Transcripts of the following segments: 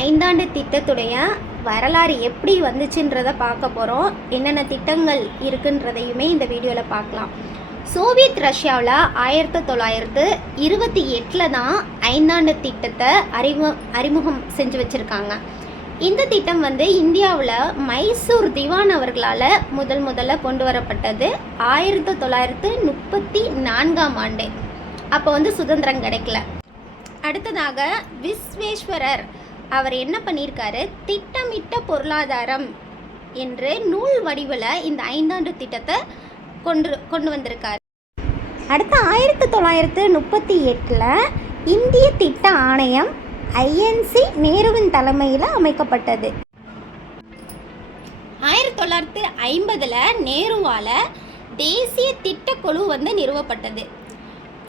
ஐந்தாண்டு திட்டத்துடைய வரலாறு எப்படி வந்துச்சுன்றதை பார்க்க போகிறோம். என்னென்ன திட்டங்கள் இருக்குன்றதையுமே இந்த வீடியோவில் பார்க்கலாம். சோவியத் ரஷ்யாவில் 1928 தான் ஐந்தாண்டு திட்டத்தை அறிமுகம் செஞ்சு வச்சுருக்காங்க. இந்த திட்டம் இந்தியாவில் மைசூர் திவான் அவர்களால் முதல்ல கொண்டு வரப்பட்டது 1934ஆம் ஆண்டு. அப்போ சுதந்திரம் கிடைக்கல. அடுத்ததாக விஸ்வேஸ்வரர் அவர் என்ன பண்ணியிருக்காரு, திட்டமிட்ட பொருளாதாரம் என்று நூல் வடிவில் இந்த ஐந்தாண்டு திட்டத்தை கொண்டு வந்திருக்காரு. அடுத்த 1938 இந்திய திட்ட ஆணையம் ஐஎன்சி நேருவின் தலைமையில் அமைக்கப்பட்டது. 1950 நேருவால் தேசிய திட்டக்குழு நிறுவப்பட்டது.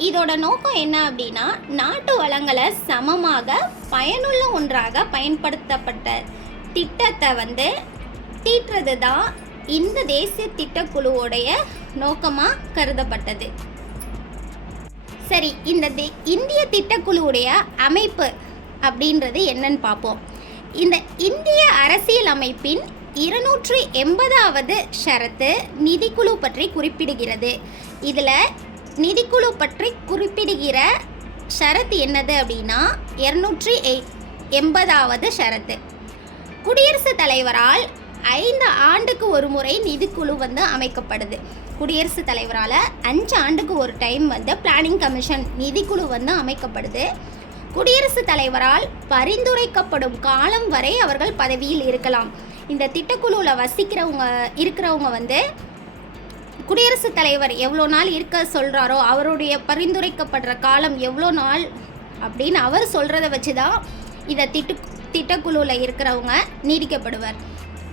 இதோட நோக்கம் என்ன அப்படின்னா, நாட்டு வளங்களை சமமாக பயனுள்ள ஒன்றாக பயன்படுத்தப்பட்ட திட்டத்தை தீட்டுறது தான் இந்த தேசிய திட்டக்குழுவோடைய நோக்கமாக கருதப்பட்டது. சரி, இந்த இந்திய திட்டக்குழுவுடைய அமைப்பு அப்படின்றது என்னன்னு பார்ப்போம். இந்த இந்திய அரசியல் அமைப்பின் 280வது ஷரத்து நிதிக்குழு பற்றி குறிப்பிடுகிறது. இதில் நிதிக்குழு பற்றி குறிப்பிடுகிற ஷரத்து என்னது அப்படின்னா 280வது ஷரத்து. குடியரசுத் தலைவரால் 5 ஆண்டுக்கு ஒரு முறை நிதிக்குழு அமைக்கப்படுது. குடியரசுத் தலைவரால் 5 ஆண்டுக்கு ஒரு டைம் பிளானிங் கமிஷன் நிதிக்குழு அமைக்கப்படுது. குடியரசுத் தலைவரால் பரிந்துரைக்கப்படும் காலம் வரை அவர்கள் பதவியில் இருக்கலாம். இந்த திட்டக்குழுவில் இருக்கிறவங்க குடியரசுத் தலைவர் எவ்வளோ நாள் இருக்க சொல்கிறாரோ, அவருடைய பரிந்துரைக்கப்படுற காலம் எவ்வளோ நாள் அப்படின்னு அவர் சொல்கிறத வச்சு தான் இந்த திட்டக்குழுவில் இருக்கிறவங்க நீடிக்கப்படுவார்.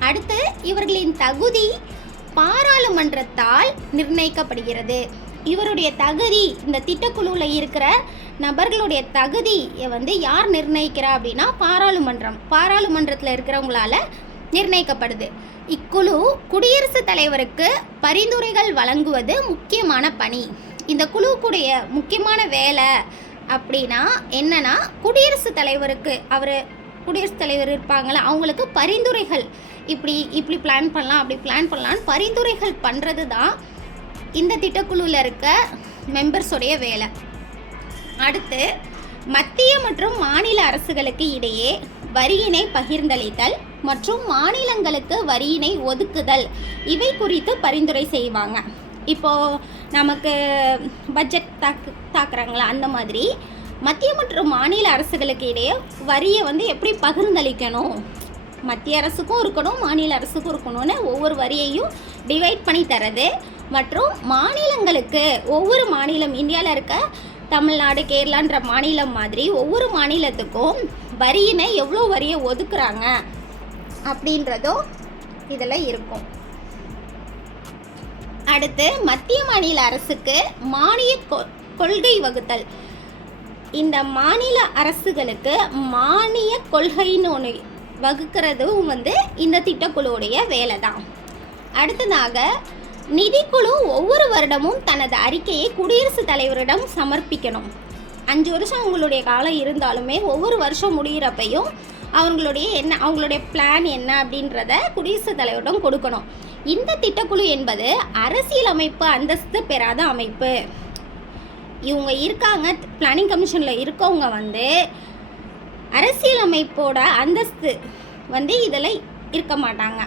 அடுத்து இவர்களின் தகுதி பாராளுமன்றத்தால் நிர்ணயிக்கப்படுகிறது. இவருடைய தகுதி, இந்த திட்டக்குழுவில் இருக்கிற நபர்களுடைய தகுதியை யார் நிர்ணயிக்கிறா அப்படின்னா பாராளுமன்றத்தில் இருக்கிறவங்களால நிர்ணயிக்கப்படுது. இக்குழு குடியரசுத் தலைவருக்கு பரிந்துரைகள் வழங்குவது முக்கியமான பணி. இந்த குழுவுக்குடைய முக்கியமான வேலை அப்படின்னா என்னன்னா, குடியரசுத் தலைவருக்கு குடியரசுத் தலைவர் இருப்பாங்களா, அவங்களுக்கு பரிந்துரைகள் இப்படி பிளான் பண்ணலாம், அப்படி பிளான் பண்ணலான்னு பரிந்துரைகள் பண்ணுறது தான் இந்த திட்டக்குழுவில் இருக்க மெம்பர்ஸோடைய வேலை. அடுத்து மத்திய மற்றும் மாநில அரசுகளுக்கு இடையே வரியினை பகிர்ந்தளித்தல் மற்றும் மாநிலங்களுக்கு வரியினை ஒதுக்குதல், இவை குறித்து பரிந்துரை செய்வாங்க. இப்போது நமக்கு பட்ஜெட் தாக்குறாங்களா, அந்த மாதிரி மத்திய மற்றும் மாநில அரசுகளுக்கு இடையே வரியை எப்படி பகிர்ந்தளிக்கணும், மத்திய அரசுக்கும் இருக்கணும் மாநில அரசுக்கும் இருக்கணும்னு ஒவ்வொரு வரியையும் டிவைட் பண்ணி தரது. மற்றும் மாநிலங்களுக்கு ஒவ்வொரு மாநிலம், இந்தியாவில் இருக்க தமிழ்நாடு கேரளான்ற மாநிலம் மாதிரி ஒவ்வொரு மாநிலத்துக்கும் வரியினை எவ்வளோ வரியை ஒதுக்குறாங்க அப்படின்றதும் இதில் இருக்கும். அடுத்து மத்திய மாநில அரசுக்கு மானிய கொள்கை வகுத்தல். இந்த மாநில அரசுகளுக்கு மானிய கொள்கைன்னு ஒன்று வகுக்கிறதும் இந்த திட்டக்குழுவுடைய வேலை தான். அடுத்ததாக நிதிக்குழு ஒவ்வொரு வருடமும் தனது அறிக்கையை குடியரசுத் தலைவரிடம் சமர்ப்பிக்கணும். 5 வருஷம் அவங்களுடைய காலம் இருந்தாலுமே ஒவ்வொரு வருஷம் முடிகிறப்பையும் அவங்களுடைய பிளான் என்ன அப்படின்றத குடியரசுத் தலைவரிடம் கொடுக்கணும். இந்த திட்டக்குழு என்பது அரசியல் அமைப்பு அந்தஸ்து பெறாத அமைப்பு. இவங்க இருக்காங்க, பிளானிங் கமிஷனில் இருக்கவங்க அரசியல் அமைப்போட அந்தஸ்து இதில் இருக்க மாட்டாங்க.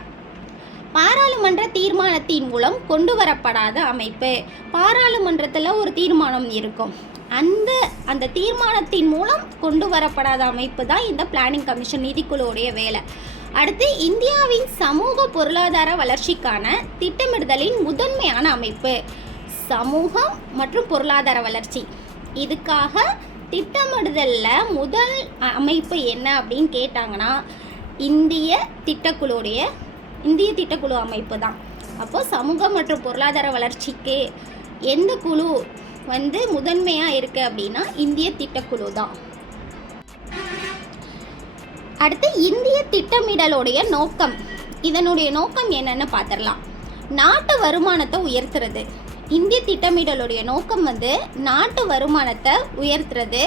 பாராளுமன்ற தீர்மானத்தின் மூலம் கொண்டு வரப்படாத அமைப்பு. பாராளுமன்றத்தில் ஒரு தீர்மானம் இருக்கும், அந்த தீர்மானத்தின் மூலம் கொண்டு வரப்படாத அமைப்பு தான் இந்த பிளானிங் கமிஷன் நிதிக்குழுவுடைய வேலை. அடுத்து இந்தியாவின் சமூக பொருளாதார வளர்ச்சிக்கான திட்டமிடுதலின் முதன்மையான அமைப்பு சமூகம் மற்றும் பொருளாதார வளர்ச்சி. இதுக்காக திட்டமிடுதலில் முதல் அமைப்பு என்ன அப்படின்னு கேட்டாங்கன்னா இந்திய திட்டக்குழு அமைப்பு தான். அப்போது சமூகம் மற்றும் பொருளாதார வளர்ச்சிக்கு எந்த குழு முதன்மையாக இருக்குது அப்படின்னா இந்திய திட்டக்குழு தான். அடுத்து இந்திய திட்டமிடலுடைய நோக்கம். இதனுடைய நோக்கம் என்னன்னு பார்த்துடலாம். நாட்டு வருமானத்தை உயர்த்துறது. இந்திய திட்டமிடலுடைய நோக்கம் நாட்டு வருமானத்தை உயர்த்துறது,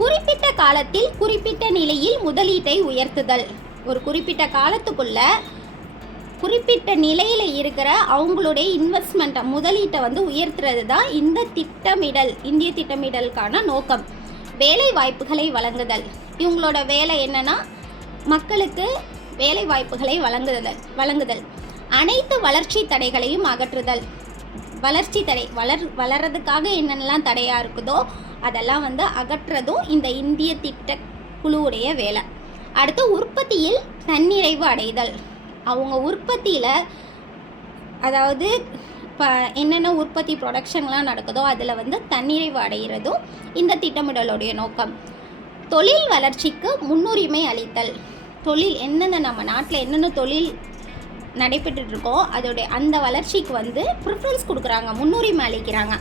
குறிப்பிட்ட காலத்தில் குறிப்பிட்ட நிலையில் முதலீட்டை உயர்த்துதல். ஒரு குறிப்பிட்ட காலத்துக்குள்ள குறிப்பிட்ட நிலையில் இருக்கிற அவங்களுடைய இன்வெஸ்ட்மெண்ட்டை முதலீட்டை வந்து உயர்த்துறது தான் இந்த திட்டமிடல், இந்திய திட்டமிடலுக்கான நோக்கம். வேலை வாய்ப்புகளை வழங்குதல். இவங்களோட வேலை என்னன்னா மக்களுக்கு வேலை வாய்ப்புகளை வழங்குதல். அனைத்து வளர்ச்சி தடைகளையும் அகற்றுதல். வளர்ச்சி தடை வளர்றதுக்காக என்னென்னலாம் தடையாக இருக்குதோ அதெல்லாம் வந்து அகற்றுறதும் இந்த இந்திய திட்ட குழுவுடைய வேலை. அடுத்து உற்பத்தியில் தன்னிறைவு அடைதல். அவங்க உற்பத்தியில், அதாவது இப்போ என்னென்ன உற்பத்தி ப்ரொடக்ஷன்லாம் நடக்குதோ அதில் வந்து தன்னிறைவு அடைகிறதும் இந்த திட்டமிடலுடைய நோக்கம். தொழில் வளர்ச்சிக்கு முன்னுரிமை அளித்தல். தொழில் என்னென்ன நம்ம நாட்டில் என்னென்ன தொழில் நடைபெற்றுருக்கோ அதோடைய அந்த வளர்ச்சிக்கு வந்து ப்ரிஃபரன்ஸ் கொடுக்குறாங்க, முன்னுரிமை அளிக்கிறாங்க.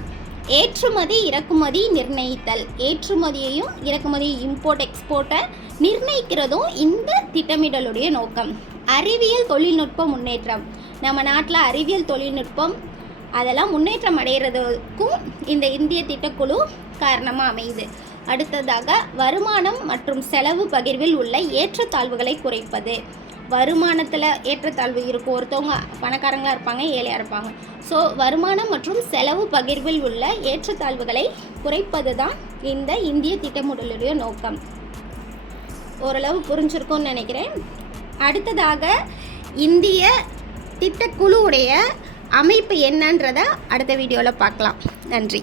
ஏற்றுமதி இறக்குமதி நிர்ணயித்தல். ஏற்றுமதியையும் இறக்குமதி இம்போர்ட் எக்ஸ்போர்ட்டை நிர்ணயிக்கிறதும் இந்த திட்டமிடலுடைய நோக்கம். அறிவியல் தொழில்நுட்ப முன்னேற்றம். நம்ம நாட்டில் அறிவியல் தொழில்நுட்பம் அதெல்லாம் முன்னேற்றம் அடைகிறதுக்கும் இந்த இந்திய திட்டக்குழு காரணமாக அமையுது. அடுத்ததாக வருமானம் மற்றும் செலவு பகிர்வில் உள்ள ஏற்றத்தாழ்வுகளை குறைப்பது. வருமானத்தில் ஏற்றத்தாழ்வு இருக்கும். ஒருத்தவங்க பணக்காரங்களாக இருப்பாங்க, ஏழையாக இருப்பாங்க. ஸோ வருமானம் மற்றும் செலவு பகிர்வில் உள்ள ஏற்றத்தாழ்வுகளை குறைப்பது தான் இந்த இந்திய திட்டமிடலுடைய நோக்கம். ஓரளவு புரிஞ்சிருக்கும்னு நினைக்கிறேன். அடுத்ததாக இந்திய திட்டக்குழுவுடைய அமைப்பு என்னன்றதை அடுத்த வீடியோவில் பார்க்கலாம். நன்றி.